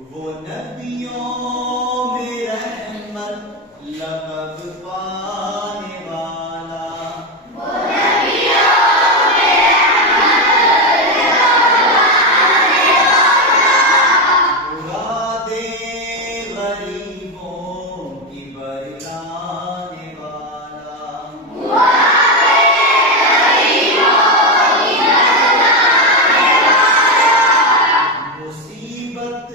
वो नबियों में रहमत लक़ब पाने वाला, वो नबियों में रहमत लक़ब पाने वाला, मुरादे गरीबों की बरलाने वाला, मुरादे गरीबों की बरलाने वाला, मुसीबत